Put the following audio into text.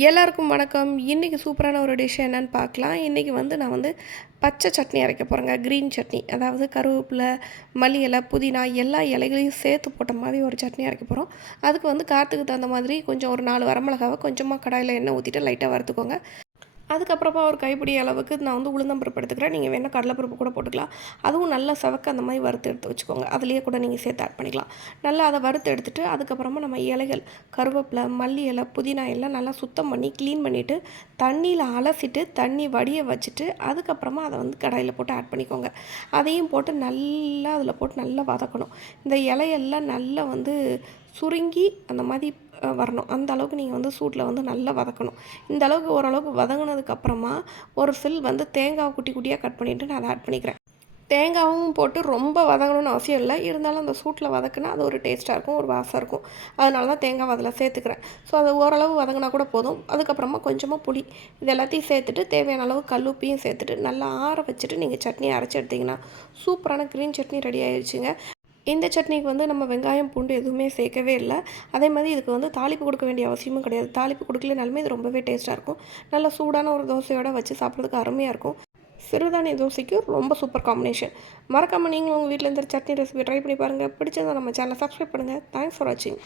எல்லாருக்கும் வணக்கம். இன்றைக்கி சூப்பரான ஒரு டிஷ் என்னென்னு பார்க்கலாம். இன்றைக்கி வந்து நான் வந்து பச்சை சட்னி அரைக்க போகிறேங்க க்ரீன் சட்னி. அதாவது கருவேப்பிலை மல்லி இலை புதினா எல்லா இலைகளையும் சேர்த்து போட்ட மாதிரி ஒரு சட்னி அரைக்க போகிறோம் அதுக்கு வந்து காற்றுக்கு தகுந்த மாதிரி கொஞ்சம் ஒரு நாலு வரமிளகாவை கொஞ்சமாக கடாயில் எண்ணெய் ஊற்றிட்டு லைட்டாக வறுத்துக்கோங்க. அதுக்கப்புறமா ஒரு கைப்பிடி அளவுக்கு நான் வந்து உளுந்தம்பருப்பு எடுத்துக்கிறேன். நீங்கள் வேணால் கடலைப்பருப்பு கூட போட்டுக்கலாம். அதுவும் நல்லா செவக்க அந்த மாதிரி வறுத்து எடுத்து வச்சுக்கோங்க. அதுலேயே கூட நீங்கள் சேர்த்து ஆட் பண்ணிக்கலாம். நல்லா அதை வறுத்து எடுத்துகிட்டு அதுக்கப்புறமா நம்ம இலைகள் கருவேப்பிலை மல்லி இலை புதினா எல்லாம் நல்லா சுத்தம் பண்ணி க்ளீன் பண்ணிவிட்டு தண்ணியில் அலசிட்டு தண்ணி வடிய வச்சுட்டு அதுக்கப்புறமா அதை வந்து கடாயில் போட்டு ஆட் பண்ணிக்கோங்க. அதையும் போட்டு நல்லா அதில் போட்டு நல்லா வதக்கணும். இந்த இலையெல்லாம் நல்லா வந்து சுருங்கி அந்த மாதிரி வரணும். அந்த அளவுக்கு நீங்கள் வந்து சூட்டில் வந்து நல்லா வதக்கணும். இந்த அளவுக்கு ஓரளவுக்கு வதங்கினதுக்கப்புறமா ஒரு ஃபில் வந்து தேங்காய் குட்டி குட்டியாக கட் பண்ணிவிட்டு நான் அதை ஆட் பண்ணிக்கிறேன். தேங்காவும் போட்டு ரொம்ப வதங்கணும்னு அவசியம் இல்லை. இருந்தாலும் அந்த சூட்டில் வதக்குனா அது ஒரு டேஸ்ட்டாக இருக்கும் ஒரு வாசம் இருக்கும். அதனால தான் தேங்காய் அதில் சேர்த்துக்கிறேன். ஸோ அது ஓரளவு வதங்கினா கூட போதும். அதுக்கப்புறமா கொஞ்சமாக புளி இது எல்லாத்தையும் சேர்த்துட்டு தேவையான அளவு கல்லுப்பையும் சேர்த்துட்டு நல்லா ஆற வச்சுட்டு நீங்கள் சட்னி அரைச்சி எடுத்திங்கன்னா சூப்பரான க்ரீன் சட்னி ரெடி ஆயிடுச்சுங்க இந்த சட்னிக்கு வந்து நம்ம வெங்காயம் பூண்டு எதுவுமே சேர்க்கவே இல்லை. அதே மாதிரி இதுக்கு வந்து தாளிப்பு கொடுக்க வேண்டிய அவசியமும் கிடையாது. தாளிப்பு கொடுக்கலனாலுமே இது ரொம்பவே டேஸ்ட்டாக இருக்கும். நல்ல சூடான ஒரு தோசையோடு வச்சு சாப்பிட்றதுக்கு அருமையாக இருக்கும். சிறுதானிய தோசைக்கு ரொம்ப சூப்பர் காம்பினேஷன். மறக்காமல் நீங்களும் உங்கள் வீட்டில் இந்த சட்னி ரெசிபி ட்ரை பண்ணி பாருங்கள் பிடிச்சதை நம்ம சேனலை சப்ஸ்கிரைப் பண்ணுங்கள் தேங்க்ஸ் ஃபார் வாட்சிங்